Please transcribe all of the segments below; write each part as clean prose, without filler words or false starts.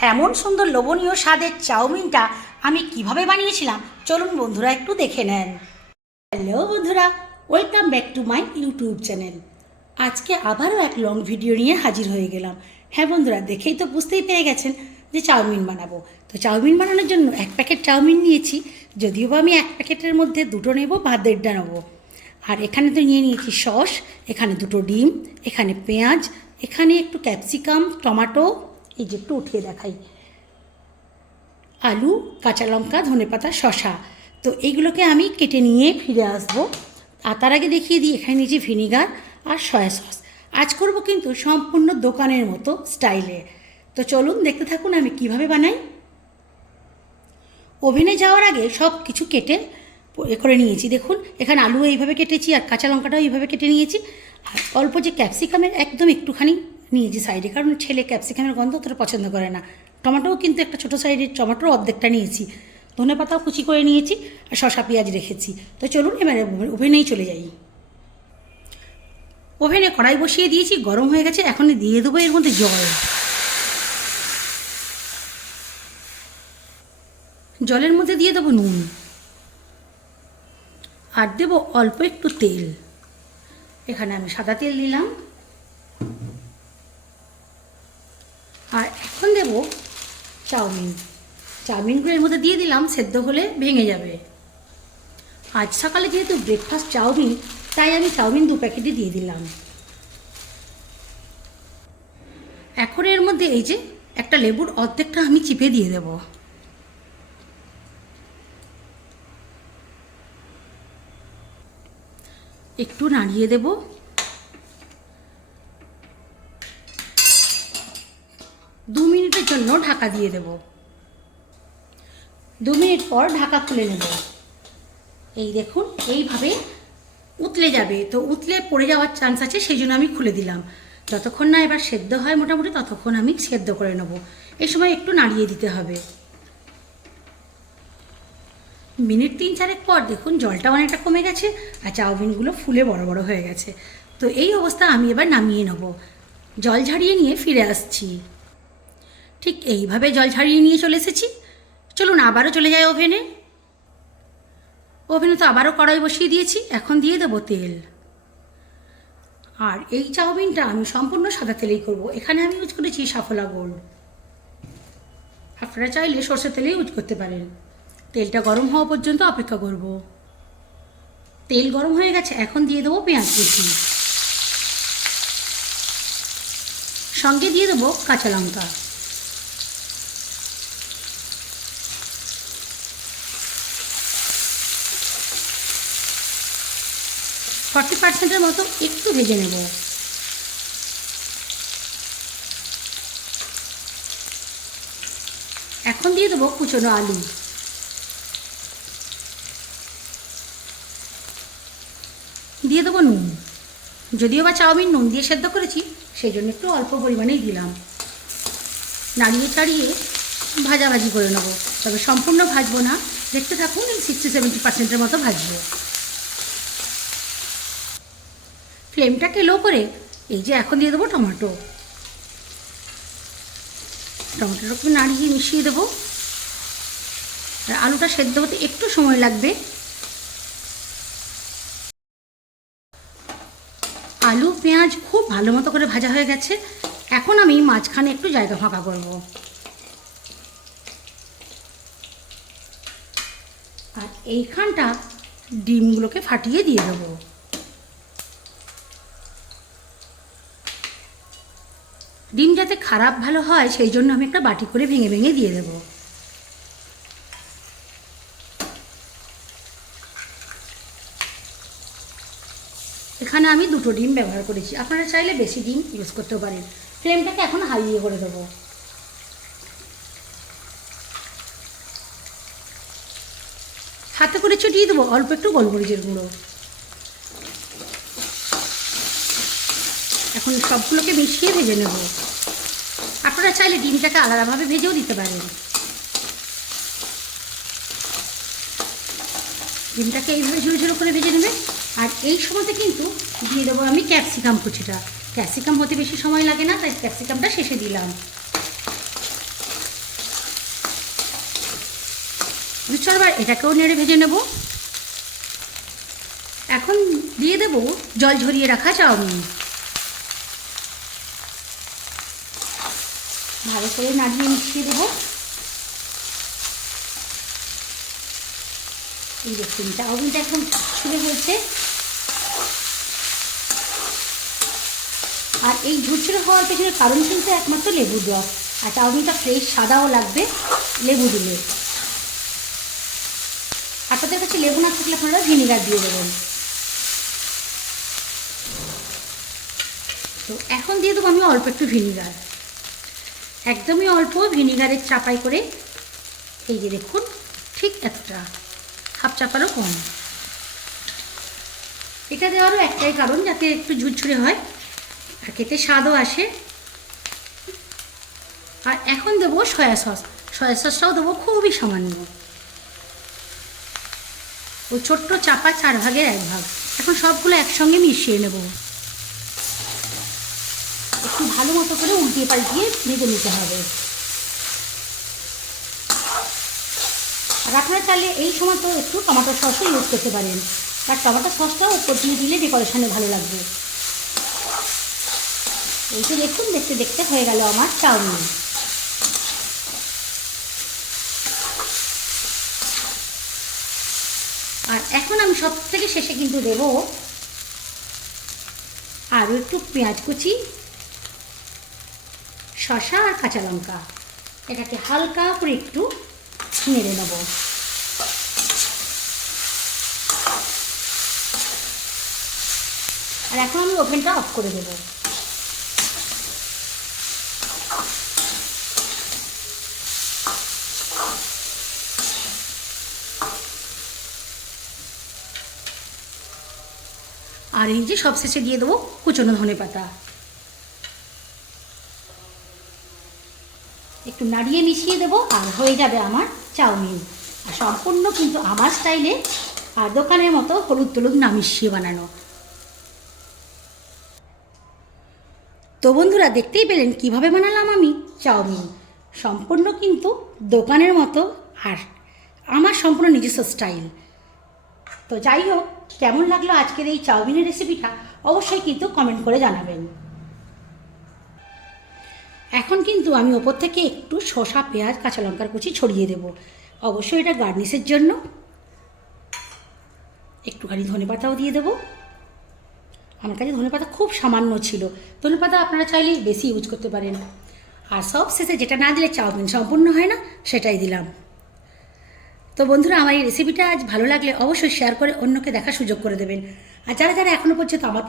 এমন সুন্দর লোভনীয় স্বাদের চাউমিনটা আমি কিভাবে বানিয়েছিলাম চলুন বন্ধুরা একটু দেখে নেন। হ্যালো বন্ধুরা, welcome back to my YouTube channel. আজকে আবারও এক লং ভিডিও নিয়ে হাজির হয়ে গেলাম। হ্যাঁ বন্ধুরা, দেখেই তো বুঝতেই পেরে গেছেন যে চাউমিন বানাবো। তো চাউমিন বানানোর জন্য এক প্যাকেট চাউমিন নিয়েছি, যদিও বা আমি এক প্যাকেটের মধ্যে দুটো নেব বা দেড়টা নেবো। আর এখানে তো নিয়ে নিয়েছি সস, এখানে দুটো ডিম, এখানে পেঁয়াজ, এখানে একটু ক্যাপসিকাম, টমেটো, এই যে একটু উঠিয়ে দেখাই, আলু, কাঁচা লঙ্কা, ধনেপাতা, শসা। তো এইগুলোকে আমি কেটে নিয়ে ফিরে আসবো। আর তার আগে দেখিয়ে দিই, এখানে নিয়েছি ভিনিগার আর সয়া সস। আজ করব কিন্তু সম্পূর্ণ দোকানের মতো স্টাইলে। তো চলুন দেখতে থাকুন আমি কিভাবে বানাই। ওভেনে যাওয়ার আগে সব কিছু কেটে করে নিয়েছি। দেখুন এখানে আলু এইভাবে কেটেছি আর কাঁচা লঙ্কাটাও এইভাবে কেটে নিয়েছি। আর অল্প যে ক্যাপসিকামের একদম একটুখানি নিয়েছি সাইডে, কারণ ছেলে ক্যাপসিকামের গন্ধ অতটা পছন্দ করে না। টমেটোও কিন্তু একটা ছোটো সাইডের টমেটোর অর্ধেকটা নিয়েছি। ধনেপাতাও কুচি করে নিয়েছি আর শসা পেঁয়াজ রেখেছি। তো চলুন এবারে ওভেনেই চলে যাই। ওভেনে কড়াই বসিয়ে দিয়েছি, গরম হয়ে গেছে। এখন দিয়ে দেবো এর মধ্যে জল। জলের মধ্যে দিয়ে দেবো নুন আর দেবো অল্প একটু তেল। এখানে আমি সাদা তেল দিলাম। আর এখন দেবো চাউমিনগুলো এর মধ্যে দিয়ে দিলাম, সেদ্ধ হলে ভেঙে যাবে। আজ সকালে যেহেতু ব্রেকফাস্ট চাউমিন, তাই আমি চাউমিন 2 প্যাকেটই দিয়ে দিলাম। এখন এর মধ্যে এই যে একটা লেবুর অর্ধেকটা আমি চিপে দিয়ে দেব। একটু নাড়িয়ে দেব। 2 মিনিটের জন্য ঢাকা দিয়ে দেব। 2 মিনিট পর ঢাকা খুলে নেব। এই দেখুন এইভাবে উতলে যাবে, তো উতলে পড়ে যাওয়ার চান্স আছে, সেই জন্য আমি খুলে দিলাম। যতক্ষণ না এবার সেদ্ধ হয় মোটামুটি ততক্ষণ আমি সেদ্ধ করে নেব। এই সময় একটু নাড়িয়ে দিতে হবে। মিনিট 3-4 পর দেখুন জলটা অনেকটা কমে গেছে আর চাউমিনগুলো ফুলে বড় বড় হয়ে গেছে। তো এই অবস্থা আমি এবার নামিয়ে নেব। জল ঝাড়িয়ে নিয়ে ফিরে আসছি। ঠিক এইভাবে জল ঝাড়িয়ে নিয়ে চলে এসেছি। চলুন আবারও চলে যাই ওভেনে। ওভেনে তো আবারও কড়াই বসিয়ে দিয়েছি। এখন দিয়ে দেবো তেল। আর এই চাউমিনটা আমি সম্পূর্ণ সাদা তেলেই করব। এখানে আমি ইউজ করেছি সাফলা গোল্ড। আপনারা চাইলে সরষের তেলে ইউজ করতে পারেন। তেলটা গরম হওয়া পর্যন্ত অপেক্ষা করব। তেল গরম হয়ে গেছে, এখন দিয়ে দেবো পেঁয়াজ কুচি, সঙ্গে দিয়ে দেবো কাঁচা লঙ্কা। ফর্টি পার্সেন্টের মতো একটু ভেজে নেব। এখন দিয়ে দেবো কুচনো আলু। দিয়ে দেবো নুন। যদিও বা চাউমিন নুন দিয়ে সেদ্ধ করেছি, সেই জন্য একটু অল্প পরিমাণেই দিলাম। নাড়িয়ে চাড়িয়ে ভাজাভাজি করে নেব, তবে সম্পূর্ণ ভাজবো না। দেখতে থাকুন, 60-70% মতো ভাজবো। ফ্লেমটাকে লো করে এই যে এখন দিয়ে দেবো টমেটোটাকে নাড়িয়ে মিশিয়ে দেবো। আর আলুটা সেদ্ধ হতে একটু সময় লাগবে। আলু পেঁয়াজ খুব ভালো মতো করে ভাজা হয়ে গেছে। এখন আমি মাঝখানে একটু জায়গা ফাঁকা করব। আর এইখানটা ডিমগুলোকে ফাটিয়ে দিয়ে দেবো। ডিম যাতে খারাপ ভালো হয় সেই জন্য আমি একটা বাটি করে ভেঙে ভেঙে দিয়ে দেবো। এখানে আমি 2টো ডিম ব্যবহার করেছি, আপনারা চাইলে বেশি ডিম ইউজ করতেও পারেন। ফ্লেমটাকে এখন হাইয়ে করে দেবো। হাতে করে ছড়িয়ে দেবো অল্প একটু গোলমরিচের গুঁড়ো। এখন সবগুলোকে মিশিয়ে ভেজে নেব। আপনারা চাইলে ডিমটাকে আলাদাভাবে ভেজেও দিতে পারেন। ডিমটাকে এইভাবে ঝুড়ো ঝুড়ো করে ভেজে নেবে। আর এই সময়তে কিন্তু দিয়ে দেবো আমি ক্যাপসিকাম কুচিটা। ক্যাপসিকাম হতে বেশি সময় লাগে না, তাই ক্যাপসিকামটা শেষে দিলাম। চলো এবার এটাকেও নেড়ে ভেজে নেব। এখন দিয়ে দেব জল ঝরিয়ে রাখা চাউমিন। ভালো করে নাড়িয়ে মিশিয়ে দেবো। এই দেখুন চাউমিনটা একদম ছুঁড়ে হয়েছে। আর এই ঝুরঝুরে হওয়ার পেছনে কারণ কিন্তু একমাত্র লেবু দেওয়া। আর চাউমিনটা ফ্রেশ সাদাও লাগবে লেবু দিলে। আপনাদের কাছে লেবু না থাকলে আপনারা ভিনিগার দিয়ে দেবেন। তো এখন দিয়ে দেবো আমি অল্প একটু ভিনিগার, একদমই অল্প ভিনিগারের চাপাই করে। এই যে দেখুন ঠিক একটা হাফ চাপারও কম। এটা দেওয়ারও একটাই কারণ, যাতে একটু ঝুরঝুরে হয় আর খেতে স্বাদও আসে। আর এখন দেবো সয়া সস। সয়া সসটাও দেবো খুবই সামান্য, ওই ছোট্ট চাপা 4 ভাগের 1 ভাগ। এখন সবগুলো একসঙ্গে মিশিয়ে নেব। একটু ভালো মতো করে উল্টিয়ে পাল্টিয়ে ভেজে নিতে হবে। আর আপনারা চাইলে এই সময় তো একটু টমেটো সসও ইউজ করতে পারেন, আর টমেটো সসটা উপর দিয়ে দিলে ডেকোরেশনে ভালো লাগবে। এই তো দেখুন দেখতে দেখতে হয়ে গেল আমার চাউমিন। আর এখন আমি সব থেকে শেষে কিন্তু দেবো আরও একটু পেঁয়াজ কুচি, শসা আর কাঁচা লঙ্কা। এটাকে হালকা করে একটু নেড়ে নেব। আর এখন আমি ওভেনটা অফ করে দেবো। আর এই যে সবশেষে দিয়ে দেবো কুচনো ধনেপাতা। একটু নাড়িয়ে মিশিয়ে দেবো আর হয়ে যাবে আমার চাউমিন। আর সম্পূর্ণ কিন্তু আমার স্টাইলে, আর দোকানের মতো হলুদ টলুদ না মিশিয়ে বানানো। তো বন্ধুরা দেখতেই পেলেন কিভাবে বানালাম আমি চাউমিন। সম্পূর্ণ কিন্তু দোকানের মতো, আর আমার সম্পূর্ণ নিজস্ব স্টাইল। তো যাই হোক, কেমন লাগলো আজকের এই চাউমিনের রেসিপিটা অবশ্যই কিন্তু কমেন্ট করে জানাবেন। এখন কিন্তু আমি ওপর থেকে একটু শসা, পেঁয়াজ, কাঁচা লঙ্কার কুচি ছড়িয়ে দেব। অবশ্যই এটা গার্নিশের জন্য। একটুখানি ধনেপাতাও দিয়ে দেবো। আমার কাছে ধনেপাতা খুব সামান্য ছিল, ধনেপাতা আপনারা চাইলে বেশি ইউজ করতে পারেন। আর সব শেষে যেটা না দিলে চাউমিন সম্পূর্ণ হয় না, সেটাই দিলাম। তো বন্ধুরা, আমার এই রেসিপিটা আজ ভালো লাগলে অবশ্যই শেয়ার করে অন্যকে দেখার সুযোগ করে দেবেন। আর যারা যারা এখনও পর্যন্ত আমার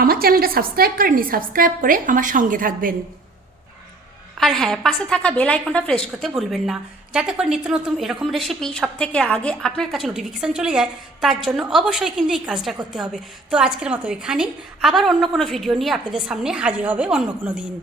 আমার চ্যানেলটা সাবস্ক্রাইব করেননি, সাবস্ক্রাইব করে আমার সঙ্গে থাকবেন। আর হ্যাঁ, পাশে থাকা বেল আইকনটা প্রেস করতে ভুলবেন না, যাতে করে নিত্য নতুন এরকম রেসিপি সব থেকে আগে আপনার কাছে নোটিফিকেশান চলে যায়। তার জন্য অবশ্যই কিন্তু এই কাজটা করতে হবে। তো আজকের মতো এখানেই, আবার অন্য কোনো ভিডিও নিয়ে আপনাদের সামনে হাজির হবে অন্য কোনো দিন।